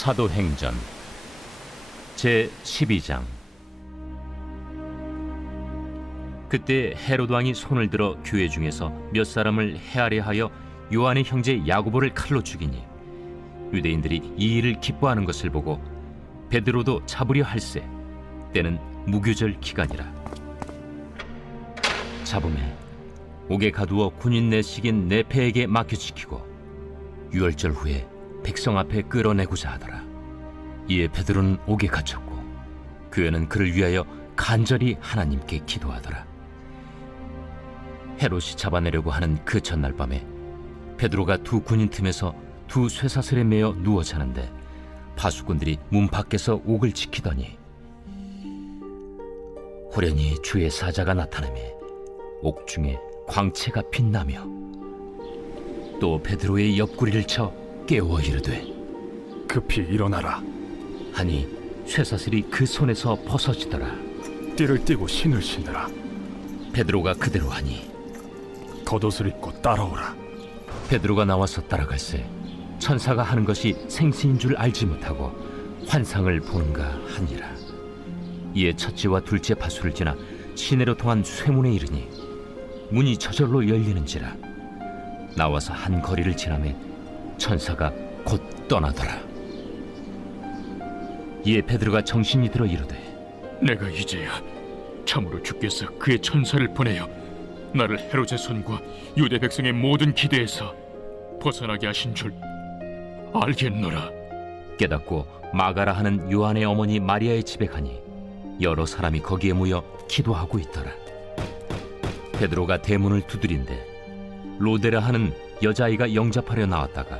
사도행전 제12장. 그때 헤롯 왕이 손을 들어 교회 중에서 몇 사람을 헤아려 하여 요한의 형제 야고보를 칼로 죽이니 유대인들이 이 일을 기뻐하는 것을 보고 베드로도 잡으려 할세. 때는 무교절 기간이라. 잡음에 옥에 가두어 군인 내식인 네페에게 맡겨지키고 유월절 후에 백성 앞에 끌어내고자 하더라. 이에 베드로는 옥에 갇혔고 교회는 그를 위하여 간절히 하나님께 기도하더라. 헤롯이 잡아내려고 하는 그 전날 밤에 베드로가 두 군인 틈에서 두 쇠사슬에 매어 누워 자는데 파수꾼들이 문 밖에서 옥을 지키더니 호련히 주의 사자가 나타나매 옥 중에 광채가 빛나며 또 베드로의 옆구리를 쳐 깨워 이르되 급히 일어나라. 하니 쇠사슬이 그 손에서 벗어지더라. 띠를 띠고 신을 신으라. 베드로가 그대로 하니 겉옷을 입고 따라오라. 베드로가 나와서 따라갈새 천사가 하는 것이 생시인 줄 알지 못하고 환상을 보는가 하니라. 이에 첫째와 둘째 파수를 지나 시내로 통한 쇠문에 이르니 문이 저절로 열리는지라. 나와서 한 거리를 지나매 천사가 곧 떠나더라. 이에 베드로가 정신이 들어 이르되 내가 이제야 참으로 주께서 그의 천사를 보내어 나를 헤롯의 손과 유대 백성의 모든 기대에서 벗어나게 하신 줄 알겠노라. 깨닫고 마가라 하는 요한의 어머니 마리아의 집에 가니 여러 사람이 거기에 모여 기도하고 있더라. 베드로가 대문을 두드린데 로데라 하는 여자아이가 영접하려 나왔다가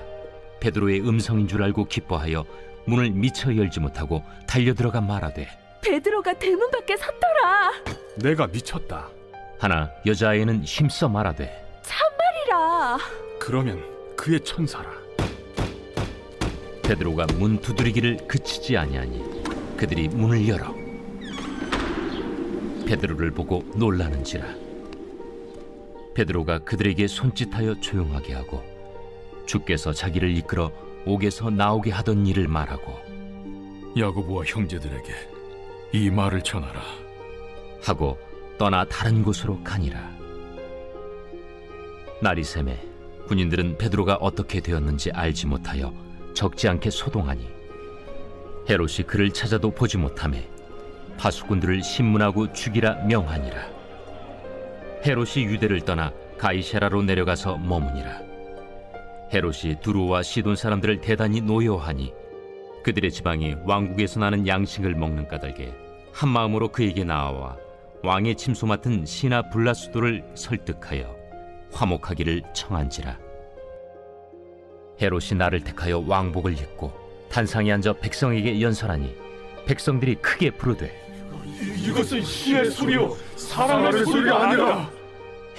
베드로의 음성인 줄 알고 기뻐하여 문을 미처 열지 못하고 달려들어가 말하되 베드로가 대문 밖에 섰더라. 내가 미쳤다. 하나 여자아이는 힘써 말하되 참말이라. 그러면 그의 천사라. 베드로가 문 두드리기를 그치지 아니하니 그들이 문을 열어 베드로를 보고 놀라는지라. 베드로가 그들에게 손짓하여 조용하게 하고 주께서 자기를 이끌어 옥에서 나오게 하던 일을 말하고 야고보와 형제들에게 이 말을 전하라. 하고 떠나 다른 곳으로 가니라. 날이 새매 군인들은 베드로가 어떻게 되었는지 알지 못하여 적지 않게 소동하니 헤롯이 그를 찾아도 보지 못하매 파수꾼들을 신문하고 죽이라 명하니라. 헤롯이 유대를 떠나 가이사라로 내려가서 머무니라. 헤롯이 두로와 시돈 사람들을 대단히 노여워하니 그들의 지방이 왕국에서 나는 양식을 먹는 까닭에 한 마음으로 그에게 나아와 왕의 침소 맡은 시나 블라수도를 설득하여 화목하기를 청한지라. 헤롯이 나를 택하여 왕복을 입고 단상에 앉아 백성에게 연설하니 백성들이 크게 부르되 이것은 신의 소리요 사람의 소리가 아니라.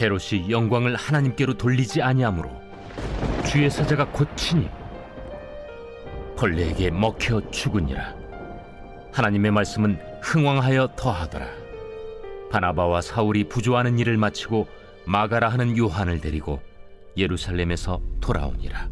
헤롯이 영광을 하나님께로 돌리지 아니하므로 주의 사자가 곧 치니 벌레에게 먹혀 죽으니라. 하나님의 말씀은 흥왕하여 더하더라. 바나바와 사울이 부조하는 일을 마치고 마가라 하는 요한을 데리고 예루살렘에서 돌아오니라.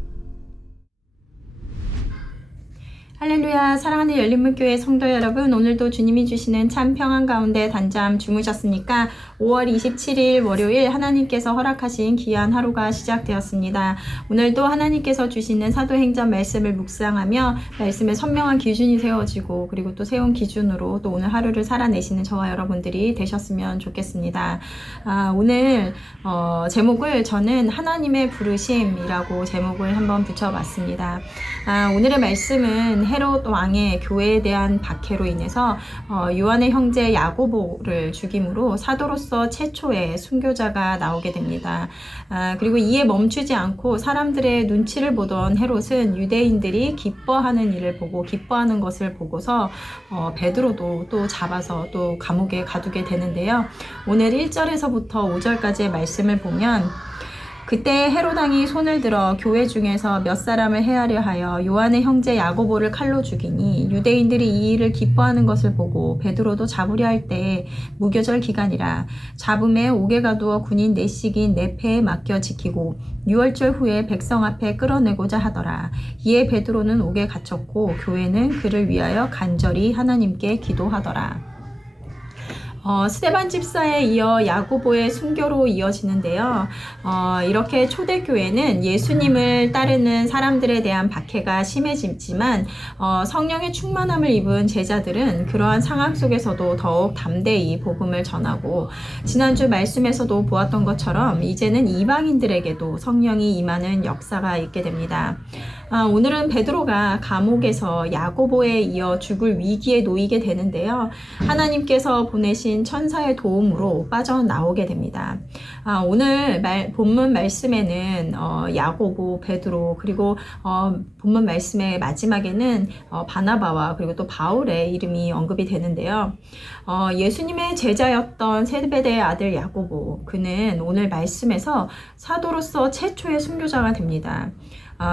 할렐루야. 사랑하는 열린문교회 성도 여러분, 오늘도 주님이 주시는 참 평안 가운데 단잠 주무셨습니까? 5월 27일 월요일 하나님께서 허락하신 귀한 하루가 시작되었습니다. 오늘도 하나님께서 주시는 사도행전 말씀을 묵상하며 말씀에 선명한 기준이 세워지고 그리고 또 세운 기준으로 또 오늘 하루를 살아내시는 저와 여러분들이 되셨으면 좋겠습니다. 오늘 제목을 저는 하나님의 부르심이라고 제목을 한번 붙여봤습니다. 오늘의 말씀은 헤롯 왕의 교회에 대한 박해로 인해서 요한의 형제 야고보를 죽임으로 사도로서 최초의 순교자가 나오게 됩니다. 그리고 이에 멈추지 않고 사람들의 눈치를 보던 헤롯은 유대인들이 기뻐하는 일을 보고 기뻐하는 것을 보고서 베드로도 또 잡아서 또 감옥에 가두게 되는데요. 오늘 1절에서부터 5절까지의 말씀을 보면 그때 헤롯 왕이 손을 들어 교회 중에서 몇 사람을 해하려 하여 요한의 형제 야고보를 칼로 죽이니 유대인들이 이 일을 기뻐하는 것을 보고 베드로도 잡으려 할 때에 무교절 기간이라 잡음에 옥에 가두어 군인 넷씩인 네 패에 맡겨 지키고 6월절 후에 백성 앞에 끌어내고자 하더라. 이에 베드로는 옥에 갇혔고 교회는 그를 위하여 간절히 하나님께 기도하더라. 스데반 집사에 이어 야고보의 순교로 이어지는데요. 이렇게 초대교회는 예수님을 따르는 사람들에 대한 박해가 심해지지만 성령의 충만함을 입은 제자들은 그러한 상황 속에서도 더욱 담대히 복음을 전하고 지난주 말씀에서도 보았던 것처럼 이제는 이방인들에게도 성령이 임하는 역사가 있게 됩니다. 오늘은 베드로가 감옥에서 야고보에 이어 죽을 위기에 놓이게 되는데요. 하나님께서 보내신 천사의 도움으로 빠져나오게 됩니다. 오늘 본문 말씀에는 야고보, 베드로 그리고 본문 말씀의 마지막에는 바나바와 그리고 또 바울의 이름이 언급이 되는데요. 예수님의 제자였던 세베대의 아들 야고보, 그는 오늘 말씀에서 사도로서 최초의 순교자가 됩니다.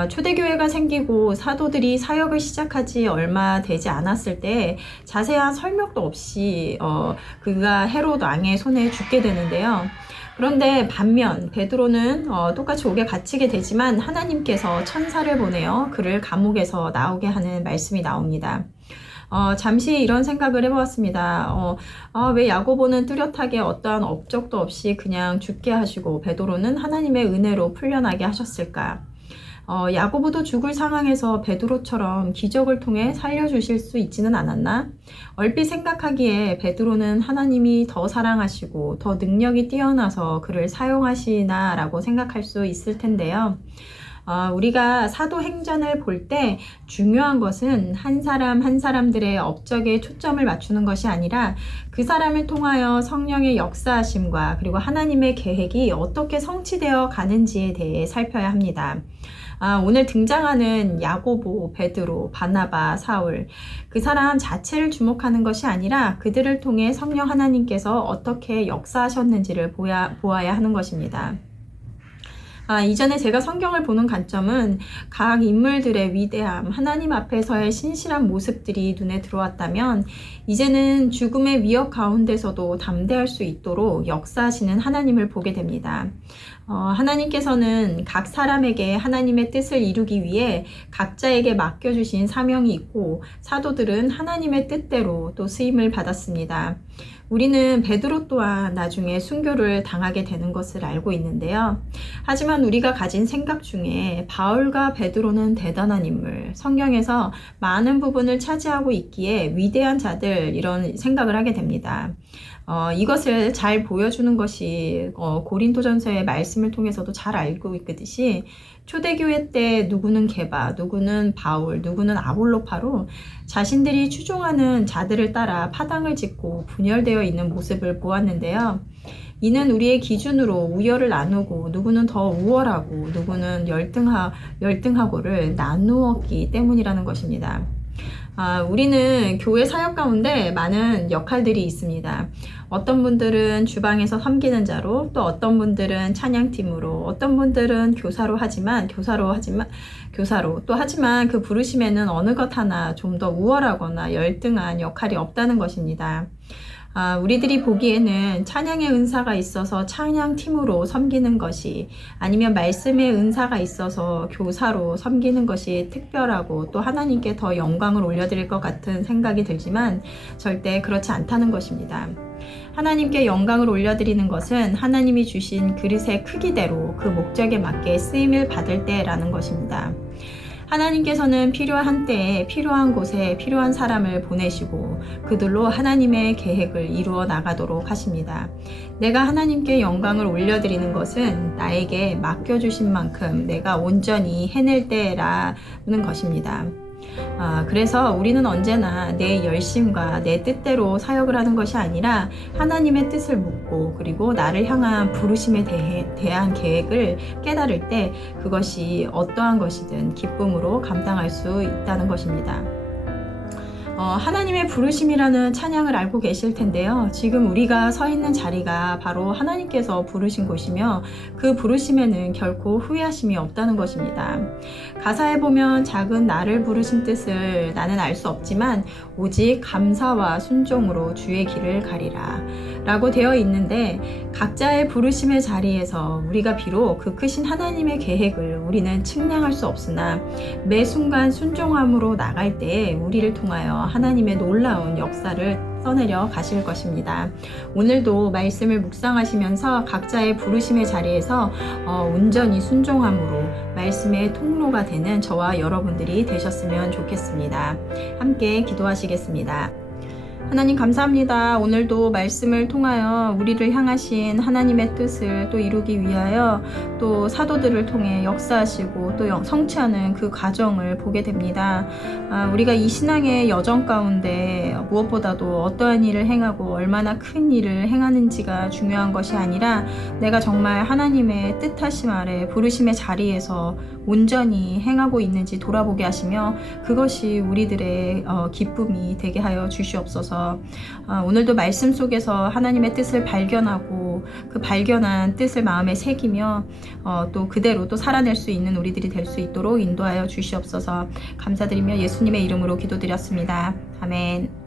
초대교회가 생기고 사도들이 사역을 시작하지 얼마 되지 않았을 때 자세한 설명도 없이 그가 헤롯 왕의 손에 죽게 되는데요. 그런데 반면 베드로는 똑같이 옥에 갇히게 되지만 하나님께서 천사를 보내어 그를 감옥에서 나오게 하는 말씀이 나옵니다. 잠시 이런 생각을 해보았습니다. 왜 야고보는 뚜렷하게 어떠한 업적도 없이 그냥 죽게 하시고 베드로는 하나님의 은혜로 풀려나게 하셨을까? 야고보도 죽을 상황에서 베드로처럼 기적을 통해 살려주실 수 있지는 않았나? 얼핏 생각하기에 베드로는 하나님이 더 사랑하시고 더 능력이 뛰어나서 그를 사용하시나 라고 생각할 수 있을 텐데요. 우리가 사도행전을 볼 때 중요한 것은 한 사람 한 사람들의 업적에 초점을 맞추는 것이 아니라 그 사람을 통하여 성령의 역사하심과 그리고 하나님의 계획이 어떻게 성취되어 가는지에 대해 살펴야 합니다. 오늘 등장하는 야고보, 베드로, 바나바, 사울, 그 사람 자체를 주목하는 것이 아니라 그들을 통해 성령 하나님께서 어떻게 역사하셨는지를 보아야 하는 것입니다. 이전에 제가 성경을 보는 관점은 각 인물들의 위대함, 하나님 앞에서의 신실한 모습들이 눈에 들어왔다면 이제는 죽음의 위협 가운데서도 담대할 수 있도록 역사하시는 하나님을 보게 됩니다. 하나님께서는 각 사람에게 하나님의 뜻을 이루기 위해 각자에게 맡겨주신 사명이 있고 사도들은 하나님의 뜻대로 또 쓰임을 받았습니다. 우리는 베드로 또한 나중에 순교를 당하게 되는 것을 알고 있는데요. 하지만 우리가 가진 생각 중에 바울과 베드로는 대단한 인물, 성경에서 많은 부분을 차지하고 있기에 위대한 자들 이런 생각을 하게 됩니다. 이것을 잘 보여주는 것이 고린도전서의 말씀을 통해서도 잘 알고 있듯이 초대교회 때 누구는 게바, 누구는 바울, 누구는 아볼로파로 자신들이 추종하는 자들을 따라 파당을 짓고 분열되어 있는 모습을 보았는데요. 이는 우리의 기준으로 우열을 나누고 누구는 더 우월하고 누구는 열등하고를 나누었기 때문이라는 것입니다. 우리는 교회 사역 가운데 많은 역할들이 있습니다. 어떤 분들은 주방에서 섬기는 자로, 또 어떤 분들은 찬양팀으로, 어떤 분들은 교사로, 하지만 그 부르심에는 어느 것 하나 좀 더 우월하거나 열등한 역할이 없다는 것입니다. 우리들이 보기에는 찬양의 은사가 있어서 찬양팀으로 섬기는 것이 아니면 말씀의 은사가 있어서 교사로 섬기는 것이 특별하고 또 하나님께 더 영광을 올려드릴 것 같은 생각이 들지만 절대 그렇지 않다는 것입니다. 하나님께 영광을 올려드리는 것은 하나님이 주신 그릇의 크기대로 그 목적에 맞게 쓰임을 받을 때라는 것입니다. 하나님께서는 필요한 때에 필요한 곳에 필요한 사람을 보내시고 그들로 하나님의 계획을 이루어 나가도록 하십니다. 내가 하나님께 영광을 올려드리는 것은 나에게 맡겨주신 만큼 내가 온전히 해낼 때라는 것입니다. 그래서 우리는 언제나 내 열심과 내 뜻대로 사역을 하는 것이 아니라 하나님의 뜻을 묻고 그리고 나를 향한 부르심에 대한 계획을 깨달을 때 그것이 어떠한 것이든 기쁨으로 감당할 수 있다는 것입니다. 하나님의 부르심이라는 찬양을 알고 계실 텐데요. 지금 우리가 서 있는 자리가 바로 하나님께서 부르신 곳이며 그 부르심에는 결코 후회하심이 없다는 것입니다. 가사에 보면 작은 나를 부르신 뜻을 나는 알 수 없지만 오직 감사와 순종으로 주의 길을 가리라 라고 되어 있는데, 각자의 부르심의 자리에서 우리가 비록 그 크신 하나님의 계획을 우리는 측량할 수 없으나 매 순간 순종함으로 나갈 때에 우리를 통하여 하나님의 놀라운 역사를 써내려 가실 것입니다. 오늘도 말씀을 묵상하시면서 각자의 부르심의 자리에서 온전히 순종함으로 말씀의 통로가 되는 저와 여러분들이 되셨으면 좋겠습니다. 함께 기도하시겠습니다. 하나님 감사합니다. 오늘도 말씀을 통하여 우리를 향하신 하나님의 뜻을 또 이루기 위하여 또 사도들을 통해 역사하시고 또 성취하는 그 과정을 보게 됩니다. 우리가 이 신앙의 여정 가운데 무엇보다도 어떠한 일을 행하고 얼마나 큰 일을 행하는지가 중요한 것이 아니라 내가 정말 하나님의 뜻하심 아래 부르심의 자리에서 온전히 행하고 있는지 돌아보게 하시며 그것이 우리들의 기쁨이 되게 하여 주시옵소서. 오늘도 말씀 속에서 하나님의 뜻을 발견하고 그 발견한 뜻을 마음에 새기며 또 그대로 또 살아낼 수 있는 우리들이 될 수 있도록 인도하여 주시옵소서. 감사드리며 예수님의 이름으로 기도드렸습니다. 아멘.